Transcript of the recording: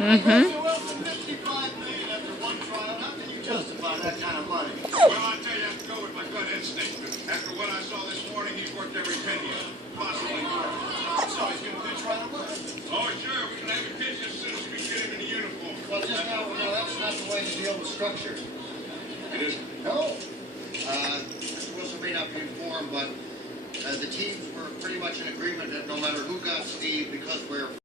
Justify that kind of money. Well, I tell you, I have to go with my gut instinct. After what I saw this morning, he's worth every penny of it. Possibly more. So he's going to pitch right away. Oh, sure, we can have him pitch as soon as we get him in the uniform. Well, just now, that's not the way to deal with structure. It isn't. No. Mr. Wilson may not be informed, but the teams were pretty much in agreement that no matter who got Steve, because we're